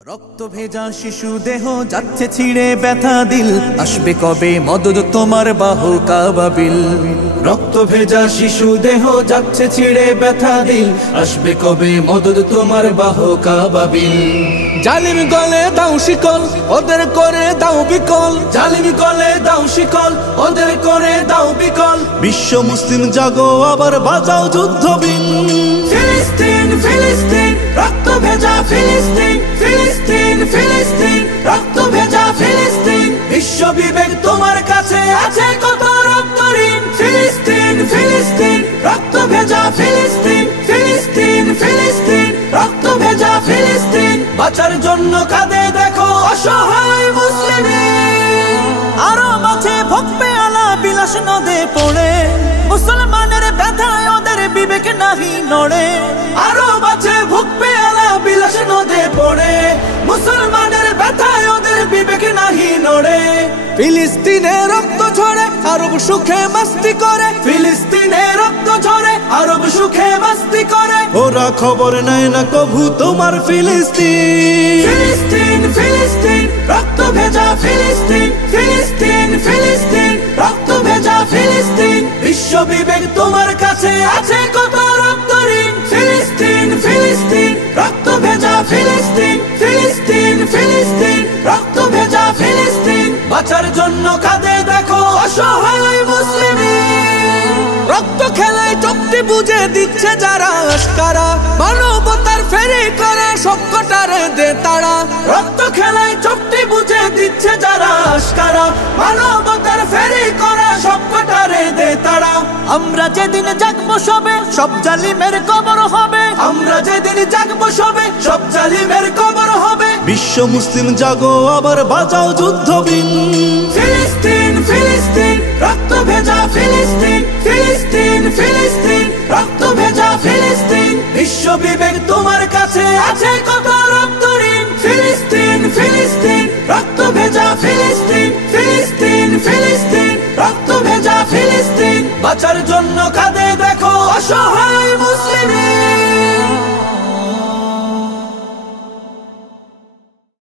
রক্ত ভেজা শিশু দেহ যাচ্ছে ছিঁড়ে ব্যথা দিল, আসবে কবে মদদ তোমার বাহু কাবাবিল। রক্ত ভেজা শিশু দেহ যাচ্ছে ছিঁড়ে ব্যথা দিল, আসবে কবে মদদ তোমার বাহু কাবাবিল। জালিম গলে দাও শিকল, ওদের করে দাও বিকল। জালিম গলে দাও শিকল, ওদের করে দাও বিকল। বিশ্ব মুসলিম জাগো আবার বাজাও যুদ্ধবিন। ফিলিস্তিন ফিলিস্তিন রক্ত ভেজা ফিলিস্তিন, ফিলিস্তিন ফিলিস্তিন রক্ত ভেজা ফিলিস্তিন। বিশ্ব বিবেক তোমার কাছে আছে কত রক্ত ঋণ। ফিলিস্তিন ফিলিস্তিন রক্ত ভেজা ফিলিস্তিন, ফিলিস্তিন ফিলিস্তিন রক্ত ভেজা ফিলিস্তিন। বাঁচার জন্য কাঁদে দেখো অসহায় মুসলিম। আরো মাঝে ভোগবে আলা বিলাস নদে পড়ে, মুসলমানের ব্যথায় ওদের বিবেক নাহি নড়ে। আরো মাঝে ভোগবে আলা বিলাস নদে পড়ে, মুসলমানের ব্যথায় ওদের বিবেক নাহি নড়ে। ফিলিস্তিনে রক্ত ঝরে আরব সুখে মস্তি করে, ফিলিস্তিনে রক্ত ঝরে আরব সুখে মস্তি করে। ওরা খবর নেয় না কভু তোমার ফিলিস্তিন। ফিলিস্তিন ফিলিস্তিন রক্ত ভেজা ফিলিস্তিন, ফিলিস্তিন ফিলিস্তিন রক্ত ভেজা ফিলিস্তিন। বিশ্ব বিবেক তোমার কাছে আছে কত রক্ত ঋণ। ফিলিস্তিন ফিলিস্তিন রক্ত ভেজা ফিলিস্তিন, ফিলিস্তিন ফিলিস্তিন রক্ত ভেজা ফিলিস্তিন। বাঁচার জন্য কাঁদে দেখো অসহায় মুসলিম। রক্ত খেলায় চোখটি বুঝে দিচ্ছে যারা আশকারা, মানবতার ফেরি করে সবকটারে দে তারা। রক্ত খেলায় চোখটি বুঝে দিচ্ছে যারা আশকারা, মানবতার ফেরি করে সবকটারে দে তারা। আমরা যেদিন জাগবো সবে সব জালিমের কবর হবে, আমরা যেদিন জাগবো সবে সব জালিমের কবর হবে। বিশ্ব মুসলিম জাগো আবার বাজাও যুদ্ধবিন। ফিলিস্তিন ফিলিস্তিন রক্ত ভেজা ফিলিস্তিন, ফিলিস্তিন ফিলিস্তিন রক্ত ভেজা ফিলিস্তিন। বিশ্ব বিবেক তোমার কাছে আছে কত রক্ত ঋণ। ফিলিস্তিন ফিলিস্তিন রক্ত ভেজা ফিলিস্তিন, ফিলিস্তিন ফিলিস্তিন রক্ত ভেজা ফিলিস্তিন। বাঁচার জন্য